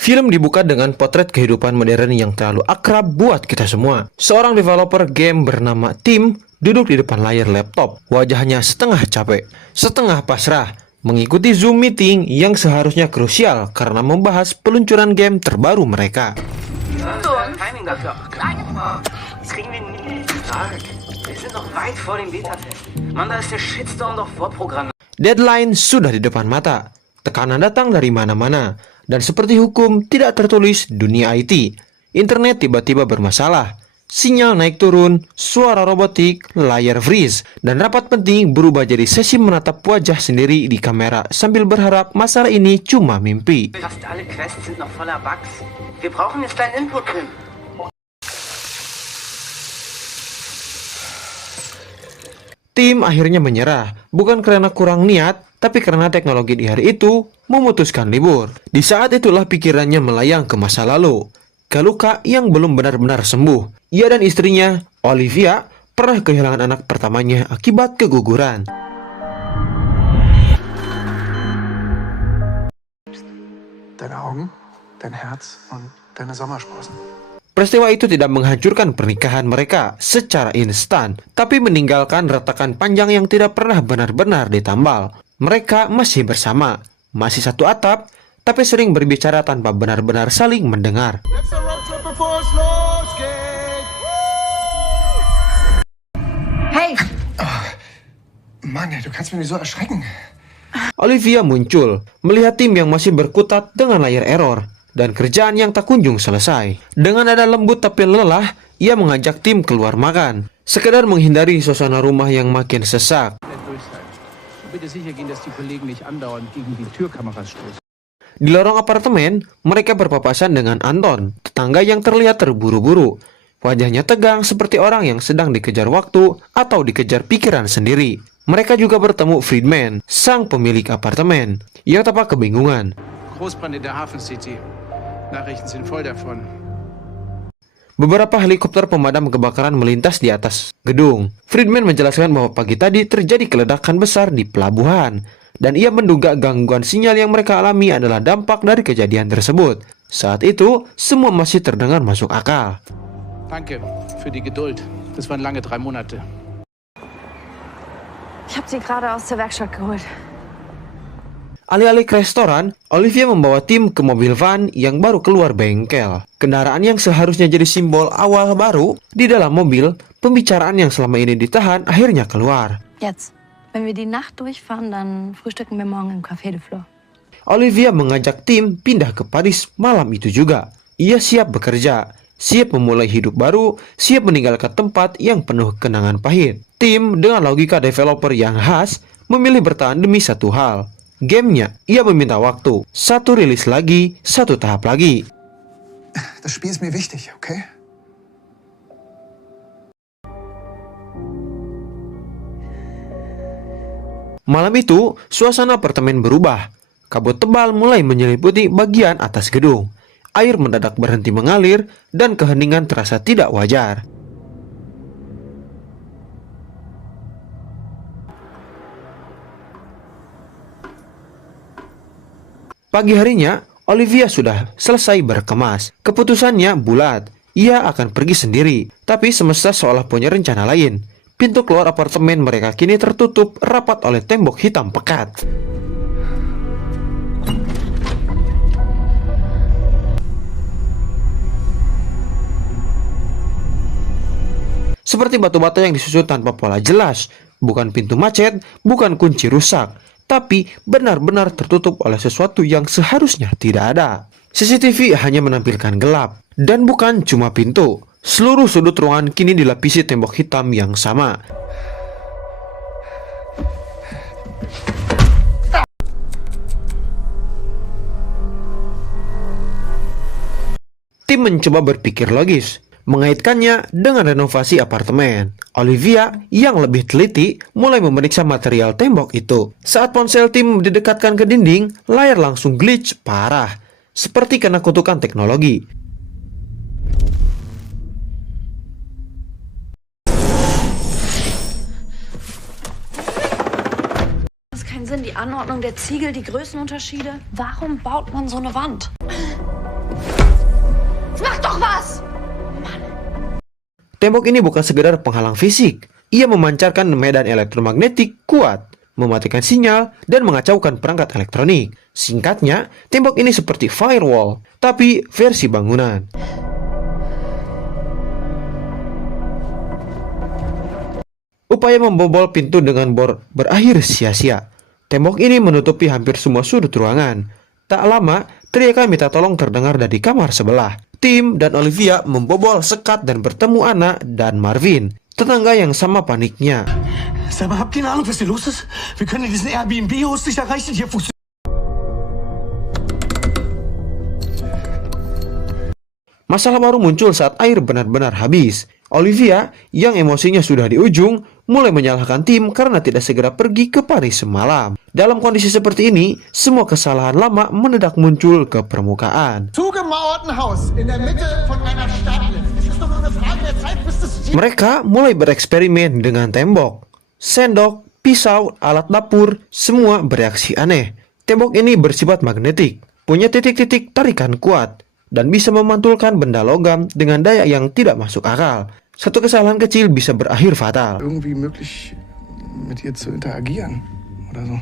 Film dibuka dengan potret kehidupan modern yang terlalu akrab buat kita semua. Seorang developer game bernama Tim duduk di depan layar laptop. Wajahnya setengah capek, setengah pasrah, mengikuti Zoom meeting yang seharusnya krusial karena membahas peluncuran game terbaru mereka. Timing dafür. Das kriegen wir nie. Wir sind noch weit vor dem Beta-Test. Mann, da ist der Shitstorm doch vorprogrammiert. Deadline sudah di depan mata. Tekanan datang dari mana-mana. Dan seperti hukum tidak tertulis dunia IT, internet tiba-tiba bermasalah. Sinyal naik turun, suara robotik, layar freeze, dan rapat penting berubah jadi sesi menatap wajah sendiri di kamera sambil berharap masalah ini cuma mimpi. Fast alle Quests sind noch voller Bugs. Wir brauchen jetzt deinen Input, Tim. Tim akhirnya menyerah, bukan karena kurang niat, tapi karena teknologi di hari itu memutuskan libur. Di saat itulah pikirannya melayang ke masa lalu, ke luka yang belum benar-benar sembuh. Ia dan istrinya, Olivia, pernah kehilangan anak pertamanya akibat keguguran. Deine Augen, dein Herz und deine Sommersprossen. Peristiwa itu tidak menghancurkan pernikahan mereka secara instan, tapi meninggalkan retakan panjang yang tidak pernah benar-benar ditambal. Mereka masih bersama, masih satu atap, tapi sering berbicara tanpa benar-benar saling mendengar. Hey! Mann, du kannst mich nicht so erschrecken. Olivia muncul, melihat Tim yang masih berkutat dengan layar error, dan kerjaan yang tak kunjung selesai. Dengan nada lembut tapi lelah, ia mengajak Tim keluar makan, sekedar menghindari suasana rumah yang makin sesak. Di lorong apartemen, mereka berpapasan dengan Anton, tetangga yang terlihat terburu-buru. Wajahnya tegang seperti orang yang sedang dikejar waktu atau dikejar pikiran sendiri. Mereka juga bertemu Friedman, sang pemilik apartemen, yang tampak kebingungan. Großbrand in der Hafen City. Nachrichten sind voll davon. Beberapa helikopter pemadam kebakaran melintas di atas gedung. Friedman menjelaskan bahwa pagi tadi terjadi keledakan besar di pelabuhan, dan ia menduga gangguan sinyal yang mereka alami adalah dampak dari kejadian tersebut. Saat itu, semua masih terdengar masuk akal. Danke für die Geduld. Das waren lange 3 Monate. Ich habe sie gerade aus der Werkstatt geholt. Alih-alih ke restoran, Olivia membawa Tim ke mobil van yang baru keluar bengkel. Kendaraan yang seharusnya jadi simbol awal baru, di dalam mobil, pembicaraan yang selama ini ditahan akhirnya keluar. Jetzt, wenn wir die Nacht durchfahren, dann frühstücken wir morgen im Café de Fleur. Olivia mengajak Tim pindah ke Paris malam itu juga. Ia siap bekerja, siap memulai hidup baru, siap meninggalkan tempat yang penuh kenangan pahit. Tim dengan logika developer yang khas, memilih bertahan demi satu hal. Gamenya, ia meminta waktu. Satu rilis lagi, satu tahap lagi. Das Spiel ist mir wichtig, okay? Malam itu, suasana apartemen berubah. Kabut tebal mulai menyelimuti bagian atas gedung. Air mendadak berhenti mengalir, dan keheningan terasa tidak wajar. Pagi harinya, Olivia sudah selesai berkemas. Keputusannya bulat, ia akan pergi sendiri. Tapi semesta seolah punya rencana lain. Pintu keluar apartemen mereka kini tertutup rapat oleh tembok hitam pekat. Seperti batu bata yang disusun tanpa pola jelas. Bukan pintu macet, bukan kunci rusak, tapi benar-benar tertutup oleh sesuatu yang seharusnya tidak ada. CCTV hanya menampilkan gelap, dan bukan cuma pintu. Seluruh sudut ruangan kini dilapisi tembok hitam yang sama. Tim mencoba berpikir logis, mengaitkannya dengan renovasi apartemen. Olivia yang lebih teliti mulai memeriksa material tembok itu. Saat ponsel Tim didekatkan ke dinding, layar langsung glitch parah, seperti kena kutukan teknologi. Das ist keinen Sinn, die Anordnung der Ziegel, die Größenunterschiede. Warum baut man so eine Wand? was! Tembok ini bukan sekedar penghalang fisik. Ia memancarkan medan elektromagnetik kuat, mematikan sinyal, dan mengacaukan perangkat elektronik. Singkatnya, tembok ini seperti firewall, tapi versi bangunan. Upaya membobol pintu dengan bor berakhir sia-sia. Tembok ini menutupi hampir semua sudut ruangan. Tak lama, teriakan minta tolong terdengar dari kamar sebelah. Tim dan Olivia membobol sekat dan bertemu Anna dan Marvin, tetangga yang sama paniknya. Sag mal, habt ihr eine Ahnung, was hier los ist? Wir können diesen Airbnb-Host nicht erreichen. Hier funktioniert. Masalah baru muncul saat air benar-benar habis. Olivia, yang emosinya sudah di ujung, mulai menyalahkan tim karena tidak segera pergi ke Paris semalam. Dalam kondisi seperti ini, semua kesalahan lama mendadak muncul ke permukaan. Zugemauerten Haus in der Mitte von einer Stadt. Es ist doch nur eine Frage der Zeit, bis das Mereka mulai bereksperimen dengan tembok. Sendok, pisau, alat dapur, semua bereaksi aneh. Tembok ini bersifat magnetik, punya titik-titik tarikan kuat, dan bisa memantulkan benda logam dengan daya yang tidak masuk akal. Satu kesalahan kecil bisa berakhir fatal. Irgendwie möglich, mit ihr zu interagieren oder so.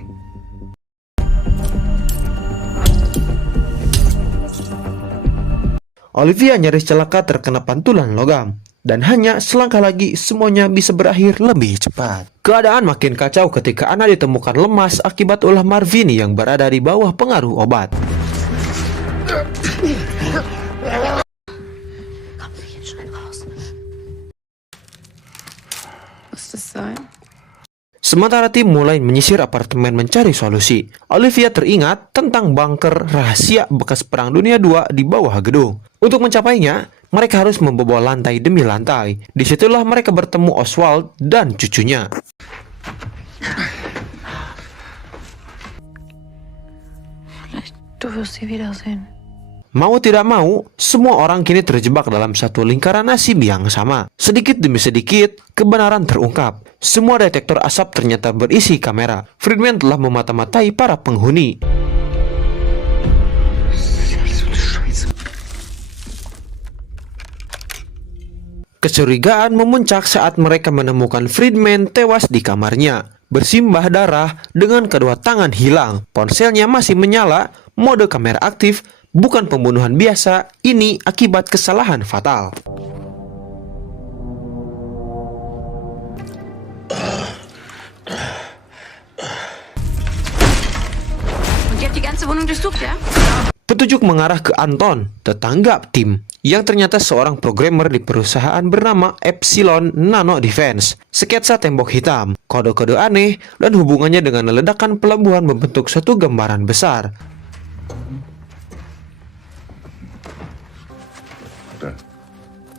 Olivia nyaris celaka terkena pantulan logam, dan hanya selangkah lagi semuanya bisa berakhir lebih cepat. Keadaan makin kacau ketika Anna ditemukan lemas akibat ulah Marvin yang berada di bawah pengaruh obat. Sementara tim mulai menyisir apartemen mencari solusi, Olivia teringat tentang bunker rahasia bekas Perang Dunia II di bawah gedung. Untuk mencapainya, mereka harus membobol lantai demi lantai. Disitulah mereka bertemu Oswald dan cucunya. Du wirst sie wiedersehen. Mau tidak mau, semua orang kini terjebak dalam satu lingkaran nasib yang sama. Sedikit demi sedikit, kebenaran terungkap. Semua detektor asap ternyata berisi kamera. Friedman telah memata-matai para penghuni. Kecurigaan memuncak saat mereka menemukan Friedman tewas di kamarnya, bersimbah darah dengan kedua tangan hilang. Ponselnya masih menyala, mode kamera aktif, bukan pembunuhan biasa, ini akibat kesalahan fatal. Und ihr habt die ganze Wohnung durchsucht, ja? Petunjuk mengarah ke Anton, tetangga tim, yang ternyata seorang programmer di perusahaan bernama Epsilon Nano Defense. Sketsa tembok hitam, kode-kode aneh, dan hubungannya dengan ledakan pelabuhan membentuk satu gambaran besar.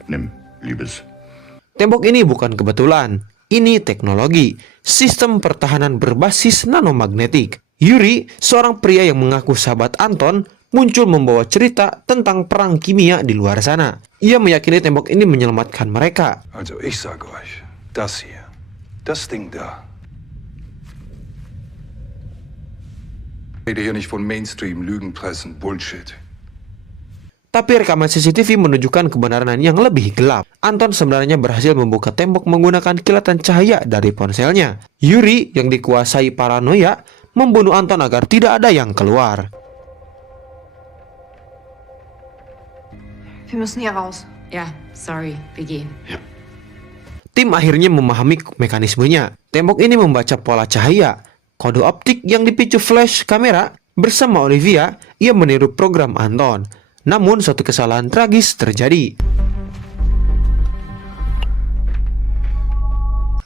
Nimm, Liebes. Tembok ini bukan kebetulan, ini teknologi, sistem pertahanan berbasis nanomagnetik. Yuri, seorang pria yang mengaku sahabat Anton, muncul membawa cerita tentang perang kimia di luar sana. Ia meyakini tembok ini menyelamatkan mereka. Also ich sage euch, das hier, das Ding da. Ich rede hier nicht von Mainstream, Lügenpressen, Bullshit. Tapi rekaman CCTV menunjukkan kebenaran yang lebih gelap. Anton sebenarnya berhasil membuka tembok menggunakan kilatan cahaya dari ponselnya. Yuri yang dikuasai paranoia membunuh Anton agar tidak ada yang keluar. Wir müssen hier raus. Ja, sorry, wir gehen. Tim akhirnya memahami mekanismenya. Tembok ini membaca pola cahaya, kode optik yang dipicu flash kamera. Bersama Olivia, ia meniru program Anton. Namun suatu kesalahan tragis terjadi.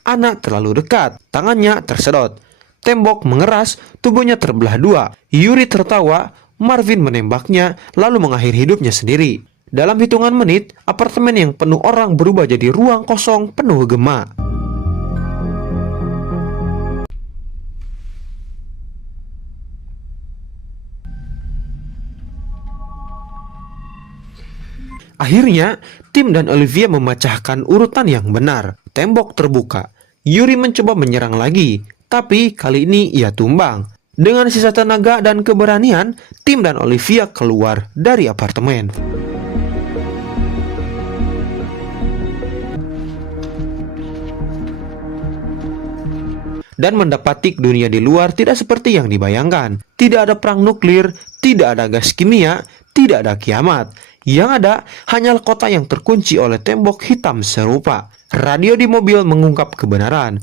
Anna terlalu dekat, tangannya tersedot. Tembok mengeras, tubuhnya terbelah dua. Yuri tertawa, Marvin menembaknya, lalu mengakhiri hidupnya sendiri. Dalam hitungan menit, apartemen yang penuh orang berubah jadi ruang kosong penuh gema. Akhirnya, tim dan Olivia memecahkan urutan yang benar. Tembok terbuka. Yuri mencoba menyerang lagi, tapi kali ini ia tumbang. Dengan sisa tenaga dan keberanian, tim dan Olivia keluar dari apartemen. dan mendapati dunia di luar tidak seperti yang dibayangkan. Tidak ada perang nuklir, tidak ada gas kimia, tidak ada kiamat. Yang ada hanyalah kota yang terkunci oleh tembok hitam serupa. Radio di mobil mengungkap kebenaran.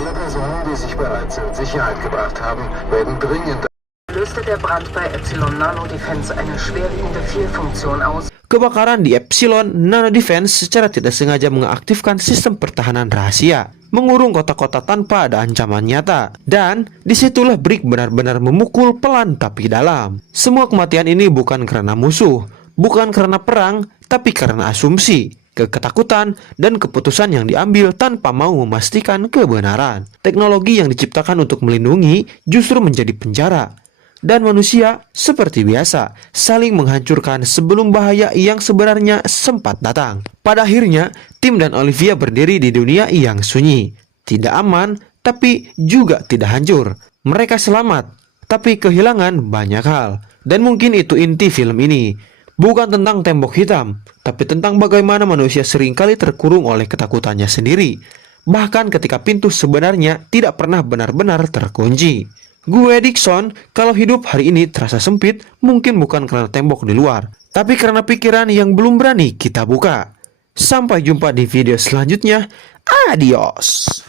Löste der Brand bei Epsilon Nano Defense eine schwerwiegende Fehlfunktion aus. Kebakaran di Epsilon Nano Defense secara tidak sengaja mengaktifkan sistem pertahanan rahasia, mengurung kota-kota tanpa ada ancaman nyata. Dan disitulah Brick benar-benar memukul pelan tapi dalam. Semua kematian ini bukan karena musuh, bukan karena perang, tapi karena asumsi, ketakutan, dan keputusan yang diambil tanpa mau memastikan kebenaran. Teknologi yang diciptakan untuk melindungi justru menjadi penjara. Dan manusia seperti biasa saling menghancurkan sebelum bahaya yang sebenarnya sempat datang. Pada akhirnya, Tim dan Olivia berdiri di dunia yang sunyi. Tidak aman, tapi juga tidak hancur. Mereka selamat, tapi kehilangan banyak hal. Dan mungkin itu inti film ini. Bukan tentang tembok hitam, tapi tentang bagaimana manusia seringkali terkurung oleh ketakutannya sendiri. Bahkan ketika pintu sebenarnya tidak pernah benar-benar terkunci. Gue Dixon, kalau hidup hari ini terasa sempit, mungkin bukan karena tembok di luar, tapi karena pikiran yang belum berani kita buka. Sampai jumpa di video selanjutnya. Adios.